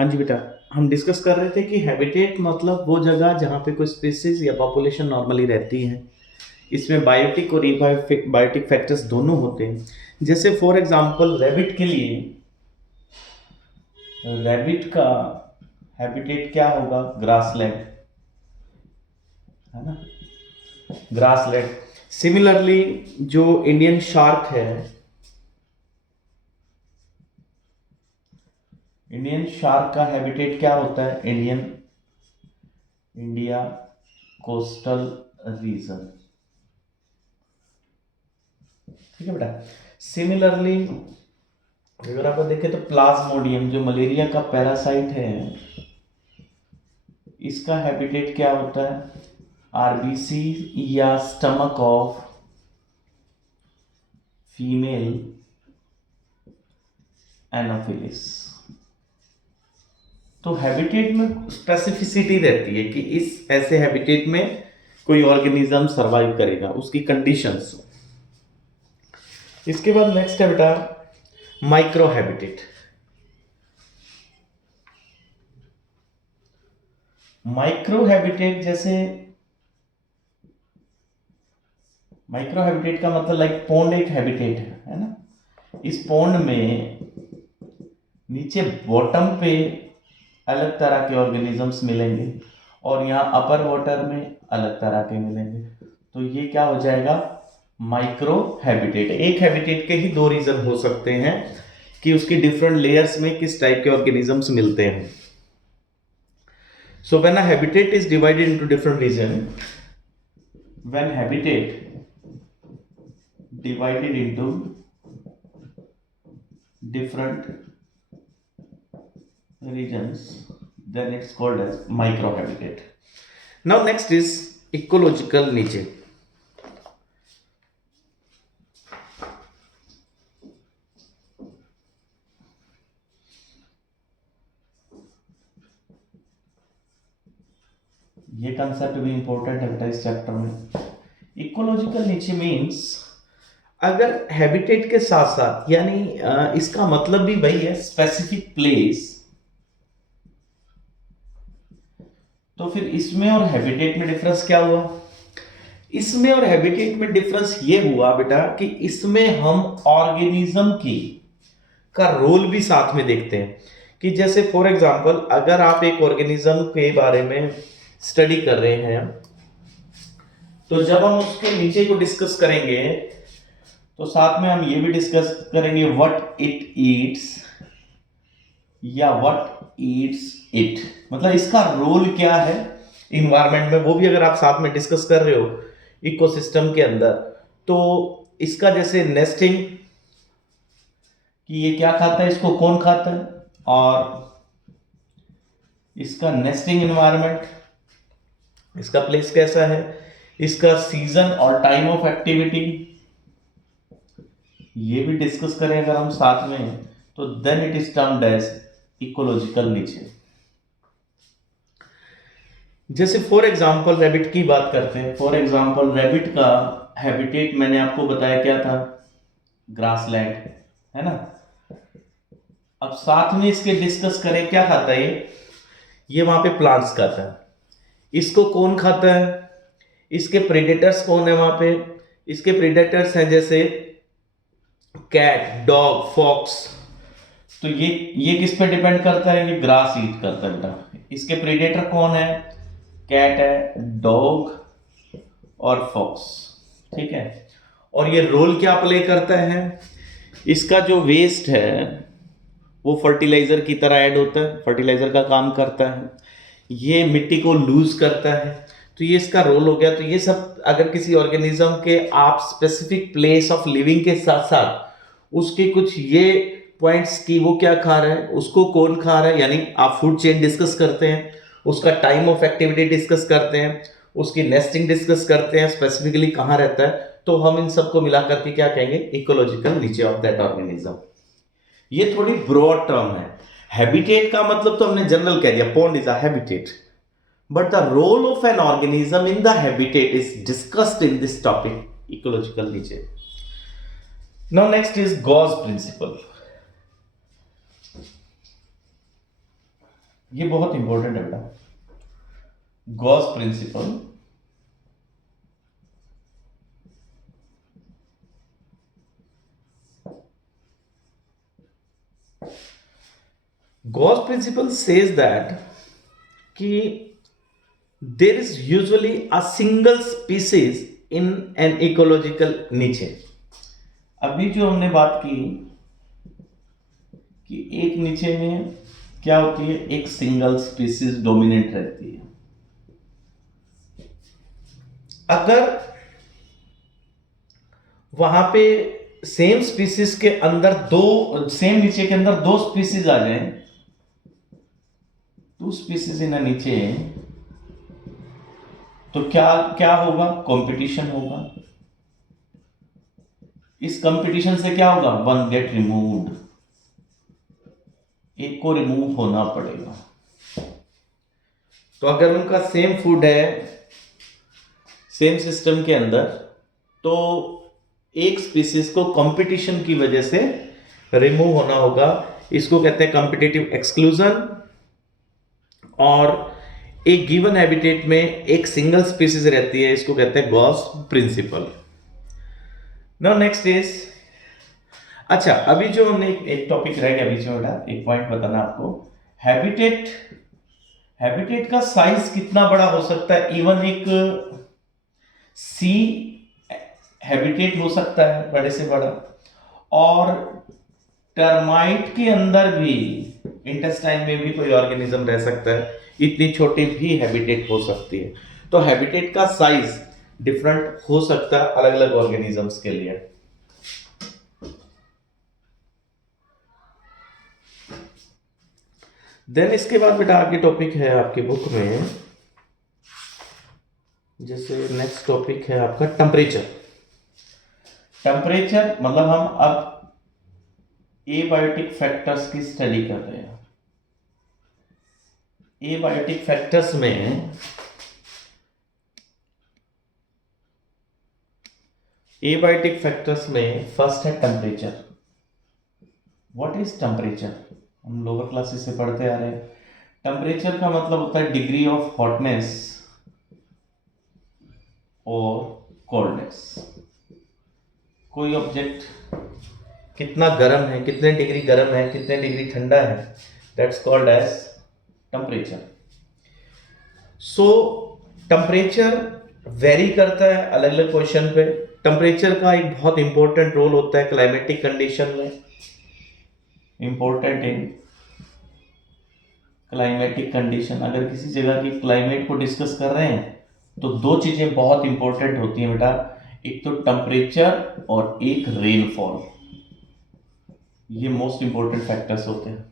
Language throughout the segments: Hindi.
हाँ जी बेटा, हम डिस्कस कर रहे थे कि हैबिटेट मतलब वो जगह जहाँ पे कोई स्पीसीज या पॉपुलेशन नॉर्मली रहती है। इसमें बायोटिक और बायोटिक फैक्टर्स दोनों होते हैं। जैसे फॉर एग्जांपल रैबिट के लिए, रैबिट का हैबिटेट क्या होगा? ग्रासलैंड, है ना, ग्रासलैंड। सिमिलरली जो इंडियन शार्क है, इंडियन शार्क का हैबिटेट क्या होता है? India coastal region. ठीक है बेटा। सिमिलरली अगर आप देखें तो प्लाज्मोडियम जो मलेरिया का पैरासाइट है, इसका हैबिटेट क्या होता है? आरबीसी या स्टमक ऑफ फीमेल एनोफिलिस। तो हैबिटेट में स्पेसिफिसिटी रहती है कि इस ऐसे हैबिटेट में कोई ऑर्गेनिज्म सरवाइव करेगा, उसकी कंडीशंस। इसके बाद नेक्स्ट है बेटा माइक्रो हैबिटेट। माइक्रो हैबिटेट जैसे माइक्रो हैबिटेट का मतलब लाइक पोंड एक हैबिटेट है ना। इस पोंड में नीचे बॉटम पे अलग तरह के ऑर्गेनिजम्स मिलेंगे और यहाँ अपर वाटर में अलग तरह के मिलेंगे। तो ये क्या हो जाएगा? Micro habitat. एक हैबिटेट के ही दो रीजन हो सकते हैं कि उसकी डिफरेंट लेयर्स में किस टाइप के ऑर्गेनिजम्स मिलते हैं। So when a habitat is divided into different region, when habitat divided into different regions, then it's called as microhabitat. Now next is ecological niche. ये कंसेप्ट भी इंपॉर्टेंट है बेटा इस चैप्टर में। इकोलॉजिकल नीचे मीन्स अगर हैबिटेट के साथ साथ, यानी इसका मतलब भी वही है, स्पेसिफिक प्लेस। तो फिर इसमें और हैबिटेट में डिफरेंस क्या हुआ? इसमें और हैबिटेट में डिफरेंस ये हुआ बेटा कि इसमें हम ऑर्गेनिज्म की का रोल भी साथ में देखते हैं। कि जैसे फॉर एग्जांपल अगर आप एक ऑर्गेनिज्म के बारे में स्टडी कर रहे हैं, तो जब हम उसके नीचे को डिस्कस करेंगे तो साथ में हम ये भी डिस्कस करेंगे व्हाट इट ईट्स या व्हाट ईट्स इट, मतलब इसका रोल क्या है इन्वायरमेंट में, वो भी अगर आप साथ में डिस्कस कर रहे हो इकोसिस्टम के अंदर। तो इसका जैसे नेस्टिंग, कि ये क्या खाता है, इसको कौन खाता है, और इसका नेस्टिंग एनवायरनमेंट, इसका प्लेस कैसा है, इसका सीजन और टाइम ऑफ एक्टिविटी, ये भी डिस्कस करें अगर हम साथ में, तो then it is termed as ecological niche. जैसे फॉर एग्जांपल रैबिट की बात करते हैं। फॉर एग्जांपल रैबिट का हैबिटेट मैंने आपको बताया क्या था? ग्रासलैंड, है ना। अब साथ में इसके डिस्कस करें क्या खाता है ये वहां पे प्लांट्स खाता है। इसको कौन खाता है? इसके प्रेडेटर्स कौन है वहां पे? इसके प्रेडेटर्स हैं जैसे कैट, डॉग, फॉक्स। तो ये किस पे डिपेंड करता है? ये ग्रास ईट करता है बेटा। इसके प्रेडेटर कौन है? कैट है, डॉग और फॉक्स। ठीक है। और ये रोल क्या प्ले करता है? इसका जो वेस्ट है वो फर्टिलाइजर की तरह ऐड होता है, फर्टिलाइजर का काम करता है। ये मिट्टी को लूज करता है, तो ये इसका रोल हो गया। तो ये सब अगर किसी ऑर्गेनिज्म के आप स्पेसिफिक प्लेस ऑफ लिविंग के साथ साथ उसके कुछ ये पॉइंट्स की वो क्या खा रहा है, उसको कौन खा रहा है, यानी आप फूड चेन डिस्कस करते हैं, उसका टाइम ऑफ एक्टिविटी डिस्कस करते हैं, उसकी नेस्टिंग डिस्कस करते हैं, स्पेसिफिकली कहाँ रहता है, तो हम इन सबको मिला करके क्या कहेंगे? इकोलॉजिकल नीचे ऑफ दैट ऑर्गेनिज्म। ये थोड़ी ब्रॉड टर्म है। हैबिटेट का मतलब तो हमने जनरल कह दिया, pond is a habitat, but the role of an organism in the habitat is discussed in this topic, ecological niche. Now next is Gause principle. ये बहुत इंपॉर्टेंट है बेटा, Gause principle. Gause principle says that कि there is usually a single species in an ecological niche. अभी जो हमने बात की कि एक नीचे में क्या होती है, एक सिंगल स्पीसीज डोमिनेट रहती है। अगर वहां पे सेम स्पीसीज के अंदर सेम नीचे के अंदर दो स्पीसीज आ जाए, टू स्पीसीज इन नीचे, तो क्या क्या होगा, कंपटीशन होगा। इस कंपटीशन से क्या होगा, वन गेट रिमूव्ड, एक को रिमूव होना पड़ेगा। तो अगर उनका सेम फूड है सेम सिस्टम के अंदर, तो एक स्पीसीज को कंपटीशन की वजह से रिमूव होना होगा। इसको कहते हैं कॉम्पिटिटिव एक्सक्लूजन। और एक गिवन हैबिटेट में एक सिंगल स्पीसीज रहती है, इसको कहते हैं Gause principle. Now next is, अच्छा अभी जो हमने एक टॉपिक रह गया बीच में बेटा, एक पॉइंट बताना आपको, हैबिटेट का साइज कितना बड़ा हो सकता है। इवन एक सी हैबिटेट हो सकता है बड़े से बड़ा, और टर्माइट के अंदर भी, इंटेस्टाइन में भी कोई ऑर्गेनिज्म रह सकता है, इतनी छोटी भी हैबिटेट हो सकती है। तो हैबिटेट का साइज डिफरेंट हो सकता है अलग अलग ऑर्गेनिजम्स के लिए। देन इसके बाद बेटा आगे टॉपिक है आपकी बुक में, जैसे नेक्स्ट टॉपिक है आपका टेम्परेचर। टेम्परेचर मतलब हम अब एबायोटिक फैक्टर्स की स्टडी कर रहे हैं। एबायोटिक फैक्टर्स में फर्स्ट है टेम्परेचर। व्हाट इज टेम्परेचर, हम लोअर क्लासेस से पढ़ते आ रहे हैं। टेम्परेचर का मतलब होता है डिग्री ऑफ हॉटनेस और कोल्डनेस। कोई ऑब्जेक्ट कितना गर्म है, कितने डिग्री गर्म है, कितने डिग्री ठंडा है, that's called as temperature. So temperature vary करता है अलग अलग पोजीशन पे। टेम्परेचर का एक बहुत इंपॉर्टेंट रोल होता है क्लाइमेटिक कंडीशन में, इंपॉर्टेंट इन क्लाइमेटिक कंडीशन। अगर किसी जगह की क्लाइमेट को डिस्कस कर रहे हैं तो दो चीजें बहुत इंपॉर्टेंट होती हैं बेटा, एक तो टेम्परेचर और एक रेनफॉल। ये मोस्ट इंपॉर्टेंट फैक्टर्स होते हैं।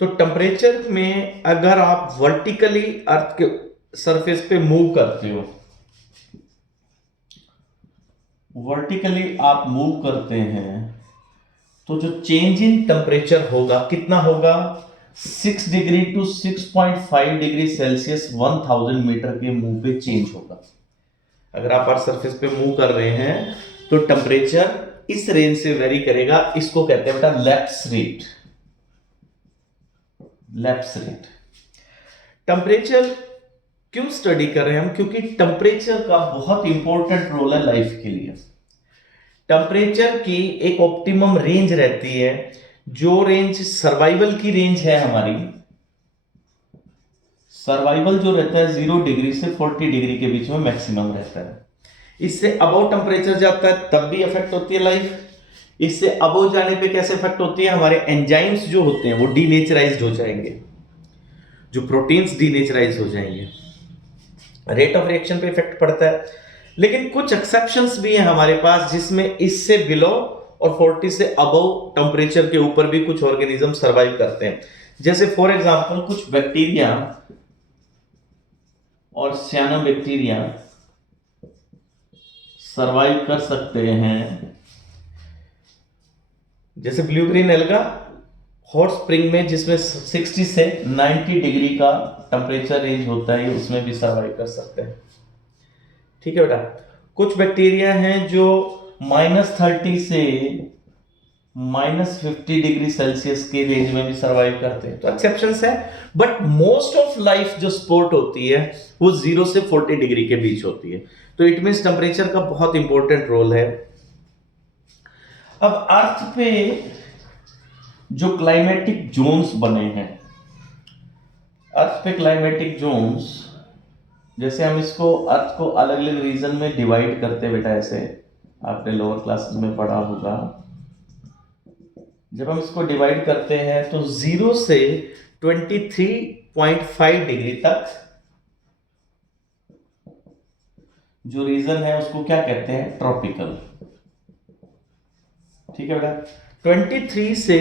तो टेम्परेचर में अगर आप वर्टिकली अर्थ के सरफेस पे मूव करते हो, वर्टिकली आप मूव करते हैं, तो जो चेंज इन टेम्परेचर होगा कितना होगा, 6 degree to 6.5 degree Celsius 1000 metre के मूव पे चेंज होगा। अगर आप अर्थ सरफेस पे मूव कर रहे हैं तो टेम्परेचर इस रेंज से वेरी करेगा। इसको कहते हैं बेटा lapse rate. Lapse rate. Temperature क्यों स्टडी कर रहे हैं हम, क्योंकि टेम्परेचर का बहुत इंपॉर्टेंट रोल है लाइफ के लिए। टेम्परेचर की एक ऑप्टिमम रेंज रहती है, जो रेंज सर्वाइवल की रेंज है हमारी। सर्वाइवल जो रहता है 0 डिग्री से 40 डिग्री के बीच में मैक्सिमम रहता है। इससे अबव टेम्परेचर जाता है तब भी इफेक्ट होती है लाइफ। इससे अबव जाने पे कैसे इफेक्ट होती है, हमारे एंजाइम्स जो होते हैं वो डीनेचराइज्ड हो जाएंगे, जो प्रोटीन्स डीनेचराइज हो जाएंगे, रेट ऑफ रिएक्शन पे इफेक्ट पड़ता है। लेकिन कुछ एक्सेप्शंस भी हैं हमारे पास, जिसमें इससे बिलो और 40 से अबव टेम्परेचर के ऊपर भी कुछ ऑर्गेनिज्म सर्वाइव करते हैं। जैसे फॉर एग्जांपल कुछ बैक्टीरिया और सियानोबैक्टीरिया सर्वाइव कर सकते हैं। जैसे blue green alga hot spring में, जिसमें 60 से 90 डिग्री का टेम्परेचर रेंज होता है, उसमें भी सर्वाइव कर सकते हैं। ठीक है बेटा। कुछ बैक्टीरिया हैं जो -30 से -50 डिग्री सेल्सियस के रेंज में भी सर्वाइव करते हैं, तो एक्सेप्शंस है, बट मोस्ट ऑफ लाइफ जो स्पोर्ट होती है वो 0 से 40 डिग्री के बीच होती है, तो इट मीन्स टेम्परेचर का बहुत इंपॉर्टेंट रोल है। अब अर्थ पे जो क्लाइमेटिक जोन्स बने हैं, अर्थ पे क्लाइमेटिक जोन्स, जैसे हम इसको अर्थ को अलग अलग रीजन में डिवाइड करते बेटा, ऐसे आपने लोअर क्लासेस में पढ़ा होगा। जब हम इसको डिवाइड करते हैं तो 0 से 23.5 डिग्री तक जो रीजन है उसको क्या कहते हैं, ट्रॉपिकल। ठीक है बेटा। 23 से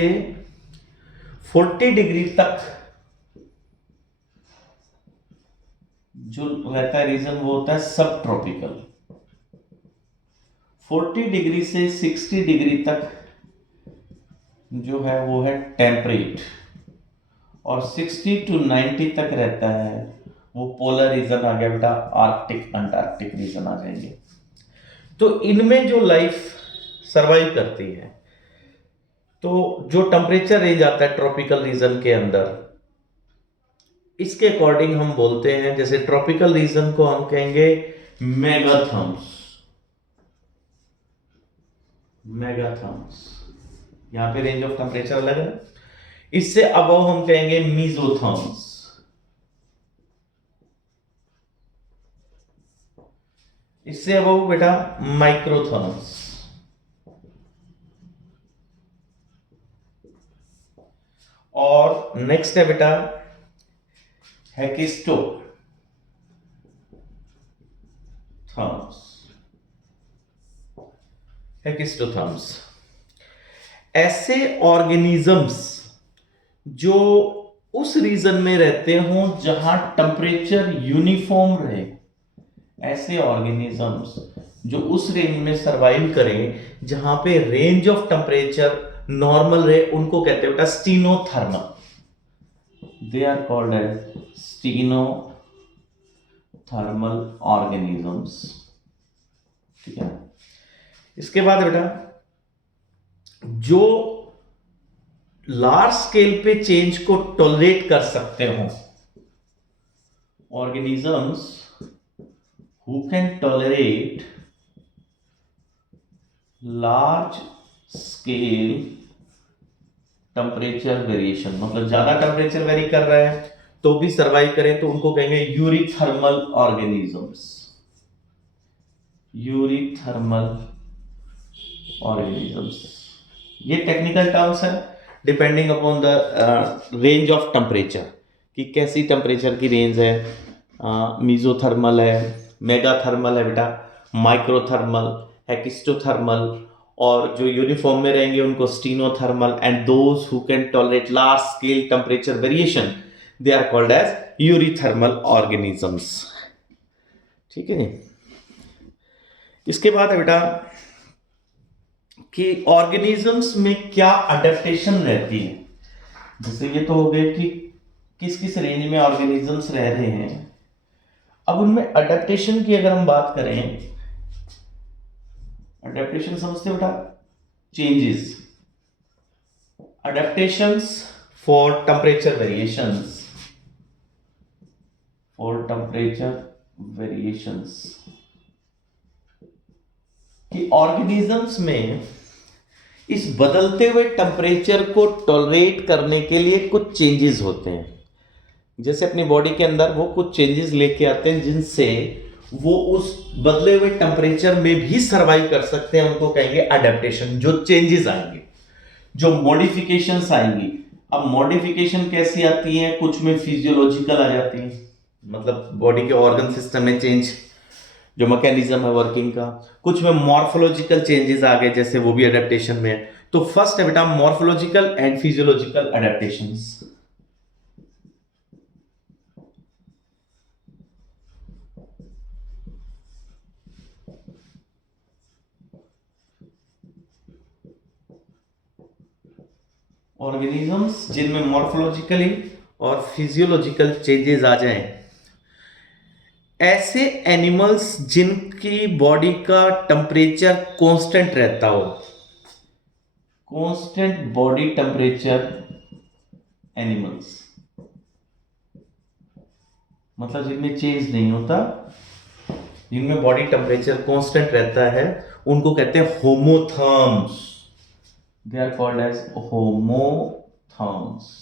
40 डिग्री तक जो रहता है रीजन वो होता है सब ट्रॉपिकल। 40 डिग्री से 60 डिग्री तक जो है वो है टेम्परेट, और 60 टू 90 तक रहता है वो पोलर रीजन आ गया बेटा, आर्कटिक अंटार्कटिक रीजन आ जाएंगे। तो इनमें जो लाइफ सरवाइव करती है, तो जो टेम्परेचर रेंज आता है ट्रॉपिकल रीजन के अंदर, इसके अकॉर्डिंग हम बोलते हैं, जैसे ट्रॉपिकल रीजन को हम कहेंगे मेगाथर्म्स, मेगाथर्म्स, यहां पे रेंज ऑफ टेम्परेचर अलग है। इससे अबव हम कहेंगे मीजोथर्म्स, इससे अबव बेटा माइक्रोथर्म्स, और नेक्स्ट है बेटा हेकिस्टो थर्म्स, हेकिस्टोथर्म्स। ऐसे ऑर्गेनिजम्स जो उस रीजन में रहते हों जहां टेम्परेचर यूनिफॉर्म रहे, ऐसे ऑर्गेनिजम्स जो उस रेंज में सरवाइव करें जहां पे रेंज ऑफ टेम्परेचर नॉर्मल रहे, उनको कहते हैं बेटा stenothermal. They are called as stenothermal organisms. ठीक है। इसके बाद बेटा जो लार्ज स्केल पे चेंज को टॉलरेट कर सकते हो, organisms who can tolerate large scale temperature variation, मतलब ज्यादा टेम्परेचर वेरी कर रहे हैं तो भी सरवाइव करें, तो उनको कहेंगे यूरिथर्मल ऑर्गेनिजम्स, यूरिथर्मल ऑर्गेनिजम्स। ये टेक्निकल टर्म्स है depending upon the range of temperature, कि कैसी टेम्परेचर की रेंज है। मीजोथर्मल है, मेगाथर्मल है बेटा, माइक्रोथर्मल, हेकिस्टोथर्मल, और जो यूनिफॉर्म में रहेंगे उनको stenothermal, and those who can tolerate large scale temperature variation they are called as eurythermal organisms. ठीक है। इसके बाद है बेटा कि ऑर्गेनिजम्स में क्या अडेप्टेशन रहती है। जैसे ये तो हो गए कि किस किस रेंज में ऑर्गेनिजम्स रह रहे हैं। अब उनमें अडेप्टेशन की अगर हम बात करें, अडेप्टेशन समझते बेटा, changes, adaptations for temperature variations, for temperature variations, कि ऑर्गेनिजम्स में इस बदलते हुए टेम्परेचर को टॉलरेट करने के लिए कुछ चेंजेस होते हैं। जैसे अपनी बॉडी के अंदर वो कुछ चेंजेस लेके आते हैं जिनसे वो उस बदले हुए टेम्परेचर में भी सरवाइव कर सकते हैं, उनको कहेंगे अडेप्टेशन। जो चेंजेस आएंगे, जो मॉडिफिकेशंस आएंगी। अब मॉडिफिकेशन कैसी आती है, कुछ में फिजियोलॉजिकल आ जाती है, मतलब बॉडी के ऑर्गन सिस्टम में चेंज, जो मैकेनिज्म है वर्किंग का। कुछ में मॉर्फोलॉजिकल चेंजेस आ गए, जैसे वो भी अडेप्टेशन में है। तो फर्स्ट है बेटा morphological and physiological adaptations. Organisms जिनमें मॉर्फोलॉजिकली और फिजियोलॉजिकल चेंजेस आ जाएं, ऐसे एनिमल्स जिनकी बॉडी का टेम्परेचर कांस्टेंट रहता हो, कांस्टेंट बॉडी टेम्परेचर एनिमल्स, मतलब जिनमें चेंज नहीं होता, जिनमें बॉडी टेम्परेचर कांस्टेंट रहता है, उनको कहते हैं homeotherms. They are called as homeotherms.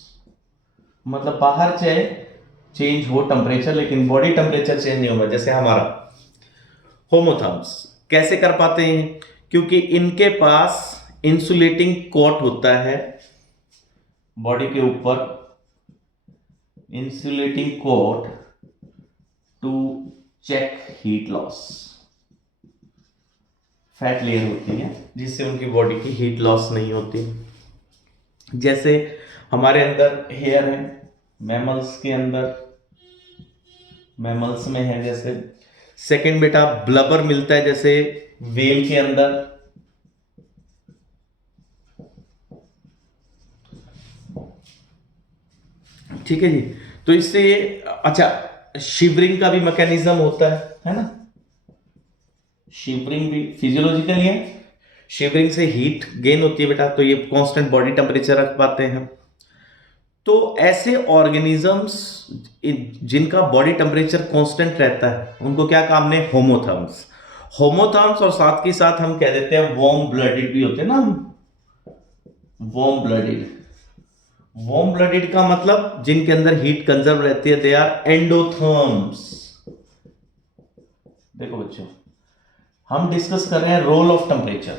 मतलब बाहर चाहे चेंज हो टेम्परेचर, लेकिन बॉडी टेम्परेचर चेंज नहीं होगा, जैसे हमारा। होमोथर्म्स कैसे कर पाते हैं? क्योंकि इनके पास इंसुलेटिंग कोट होता है बॉडी के ऊपर, insulating coat to check heat loss. Fat layer होती है जिससे उनकी बॉडी की हीट लॉस नहीं होती। जैसे हमारे अंदर हेयर है, मैमल्स के अंदर, मैमल्स में है जैसे। सेकंड बेटा ब्लबर मिलता है जैसे वेल के अंदर। ठीक है जी। तो इससे ये, अच्छा, शिवरिंग का भी मैकेनिज्म होता है ना। शिवरिंग भी फिजियोलॉजिकल है, शिवरिंग से हीट गेन होती है बेटा, तो ये कांस्टेंट बॉडी टेम्परेचर रख पाते हैं। तो ऐसे ऑर्गेनिजम्स जिनका बॉडी टेम्परेचर कांस्टेंट रहता है, उनको क्या काम ने? होमोथर्म्स। होमोथर्म्स, और साथ के साथ हम कह देते हैं वार्म ब्लडेड भी होते हैं ना। वार्म ब्लडेड, वार्म ब्लडेड का मतलब जिनके अंदर हीट कंजर्व रहती है, दे आर एंडोथर्म्स। देखो बच्चों, हम डिस्कस कर रहे हैं रोल ऑफ टेम्परेचर,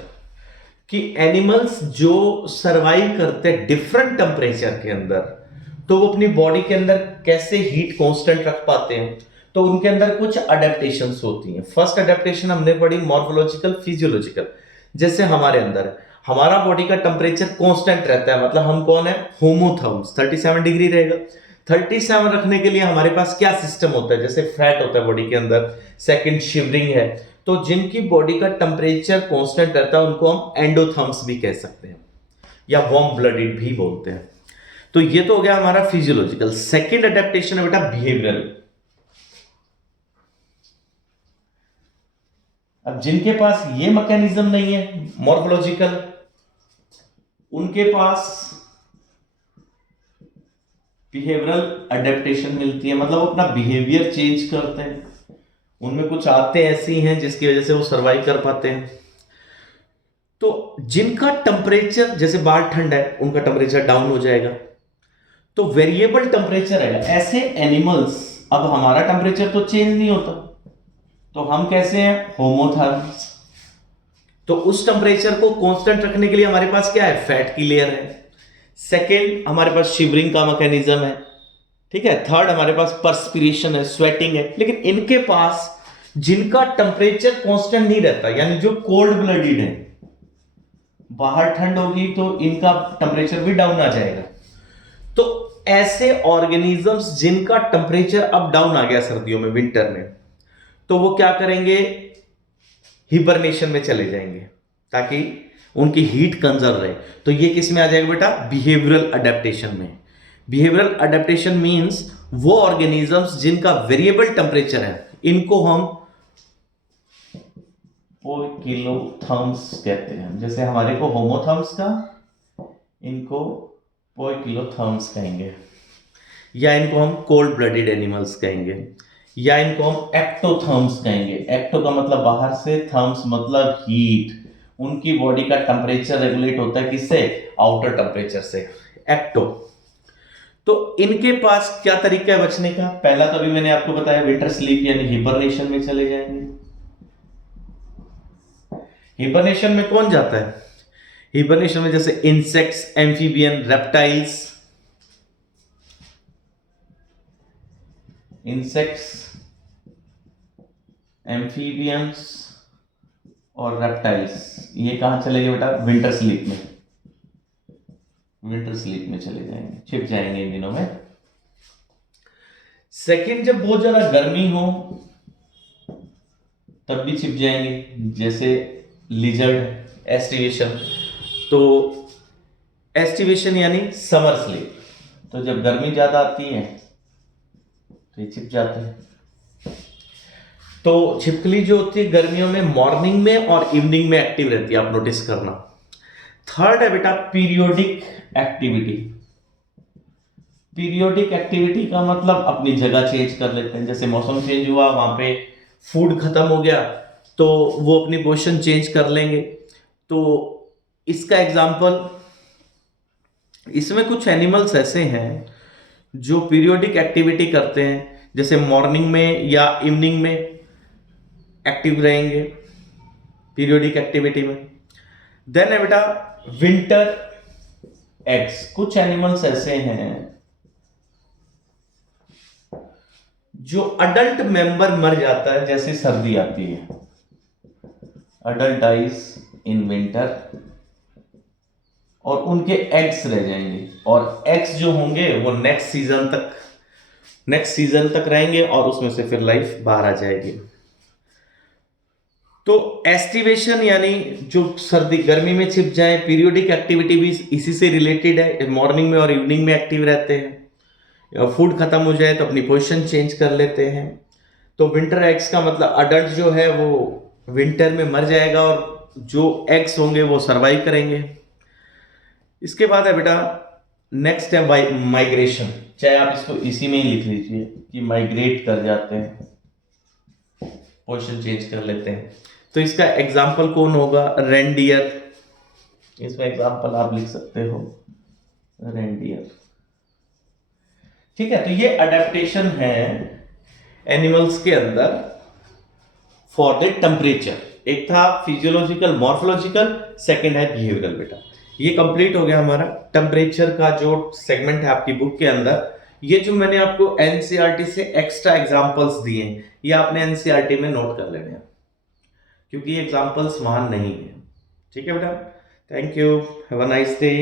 कि एनिमल्स जो सरवाइव करते हैं डिफरेंट टेम्परेचर के अंदर, तो वो अपनी बॉडी के अंदर कैसे हीट कांस्टेंट रख पाते हैं। तो उनके अंदर कुछ अडेप्टेशंस होती हैं। फर्स्ट अडेप्टेशन हमने पढ़ी मॉर्फोलॉजिकल, फिजियोलॉजिकल। जैसे हमारे अंदर हमारा बॉडी का टेम्परेचर कांस्टेंट रहता है, मतलब हम कौन है? होमोथर्म्स। 37 डिग्री रहेगा। 37 रखने के लिए हमारे पास क्या सिस्टम होता है? जैसे फैट होता है बॉडी के अंदर, सेकंड शिवरिंग है। तो जिनकी बॉडी का टेम्परेचर कांस्टेंट रहता है उनको हम एंडोथर्म्स भी कह सकते हैं, या वार्म ब्लडेड भी बोलते हैं। तो ये तो हो गया हमारा फिजियोलॉजिकल। सेकंड अडेप्टेशन है बेटा बिहेवियरल। अब जिनके पास ये मैकेनिज्म नहीं है मॉर्फोलॉजिकल, उनके पास बिहेवियरल अडेप्टेशन मिलती है, मतलब अपना बिहेवियर चेंज करते हैं। उनमें कुछ आते ऐसी हैं जिसकी वजह से वो सरवाइव कर पाते हैं। तो जिनका टेम्परेचर, जैसे बाहर ठंड है, उनका टेम्परेचर डाउन हो जाएगा, तो वेरिएबल टेम्परेचर है ऐसे एनिमल्स। अब हमारा टेम्परेचर तो चेंज नहीं होता, तो हम कैसे हैं? होमोथर्म्स। तो उस टेम्परेचर को कांस्टेंट रखने के लिए हमारे पास क्या है? फैट की लेयर है। सेकेंड, हमारे पास शिवरिंग का मैकेनिज्म है। ठीक है। थर्ड, हमारे पास पर्सपिरेशन है, स्वेटिंग है। लेकिन इनके पास जिनका टेम्परेचर कांस्टेंट नहीं रहता, यानी जो कोल्ड ब्लडेड है, बाहर ठंड होगी तो इनका टेम्परेचर भी डाउन आ जाएगा। तो ऐसे ऑर्गेनिजम्स जिनका टेम्परेचर अप डाउन आ गया सर्दियों में, विंटर में, तो वो क्या करेंगे? हिबरनेशन में चले जाएंगे ताकि उनकी हीट कंजर्व रहे। तो ये किस में आ जाएगा बेटा? बिहेवियरल अडेप्टेशन में। बिहेवियरल अडेप्टेशन मींस वो ऑर्गेनिजम्स जिनका वेरिएबल टेम्परेचर है, इनको हम पोइकिलोथर्म्स कहते हैं। जैसे हमारे को होमोथर्म्स का, इनको पोइकिलोथर्म्स कहेंगे, या इनको हम कोल्ड ब्लडेड एनिमल्स कहेंगे, या इनको हम एक्टोथर्म्स कहेंगे। एक्टो का मतलब बाहर से, थर्म्स मतलब हीट। उनकी बॉडी का टेम्परेचर रेगुलेट होता है किससे? आउटर टेम्परेचर से, एक्टो। तो इनके पास क्या तरीका है बचने का? पहला तो अभी मैंने आपको बताया, विंटर स्लीप यानी हिबरनेशन में चले जाएंगे। हिबरनेशन में कौन जाता है? हिबरनेशन में जैसे insects, amphibian, reptiles, insects, amphibians और रेप्टाइल्स, ये कहां चले गए बेटा? विंटर स्लीप में। विंटर स्लीप में चले जाएंगे, छिप जाएंगे इन दिनों में। सेकंड, जब बहुत ज्यादा गर्मी हो तब भी छिप जाएंगे, जैसे लिजर्ड, एस्टिवेशन। तो एस्टिवेशन यानी समर स्लीप, तो जब गर्मी ज्यादा आती है तो ये छिप जाते हैं। तो छिपकली जो होती है गर्मियों में मॉर्निंग में और इवनिंग में एक्टिव रहती है, आप नोटिस करना। थर्ड है बेटा पीरियोडिक एक्टिविटी। पीरियोडिक एक्टिविटी का मतलब अपनी जगह चेंज कर लेते हैं, जैसे मौसम चेंज हुआ, वहां पे फूड खत्म हो गया तो वो अपनी पोजीशन चेंज कर लेंगे। तो इसका एग्जांपल, इसमें कुछ एनिमल्स ऐसे हैं जो पीरियोडिक एक्टिविटी करते हैं, जैसे मॉर्निंग में या इवनिंग में एक्टिव रहेंगे पीरियोडिक एक्टिविटी में। देन है बेटा विंटर एग्स। कुछ एनिमल्स ऐसे हैं जो अडल्ट मेंबर मर जाता है जैसे सर्दी आती है, अडल्ट डाइज इन विंटर, और उनके एग्स रह जाएंगे, और एग्स जो होंगे वो नेक्स्ट सीजन तक रहेंगे और उसमें से फिर लाइफ बाहर आ जाएगी। तो एस्टिवेशन यानी जो सर्दी गर्मी में छिप जाए, पीरियोडिक एक्टिविटी भी इसी से रिलेटेड है, मॉर्निंग में और इवनिंग में एक्टिव रहते हैं। फूड खत्म हो जाए तो अपनी पोजीशन चेंज कर लेते हैं। तो विंटर एग्स का मतलब अडल्ट जो है वो विंटर में मर जाएगा और जो एग्स होंगे वो सरवाइव करेंगे। इसके बाद है बेटा नेक्स्ट है माइग्रेशन। चाहे आप इसको इसी में ही लिख लीजिए कि माइग्रेट कर जाते हैं, पोजीशन चेंज कर लेते हैं। तो इसका एग्जाम्पल कौन होगा? रेंडियर। इसमें एग्जाम्पल आप लिख सकते हो रेंडियर। ठीक है, तो ये अडेप्टेशन है एनिमल्स के अंदर फॉर द टेम्परेचर। एक था फिजियोलॉजिकल मॉर्फोलॉजिकल, सेकंड है बिहेवियरल। बेटा ये कंप्लीट हो गया हमारा टेम्परेचर का जो सेगमेंट है आपकी बुक के अंदर। ये जो मैंने आपको एनसीईआरटी से एक्स्ट्रा एग्जांपल्स दिए हैं, ये आपने एनसीईआरटी में नोट कर लेने हैं, क्योंकि ये एग्जांपल्स वहां नहीं है। ठीक है बेटा, thank you, have a nice day.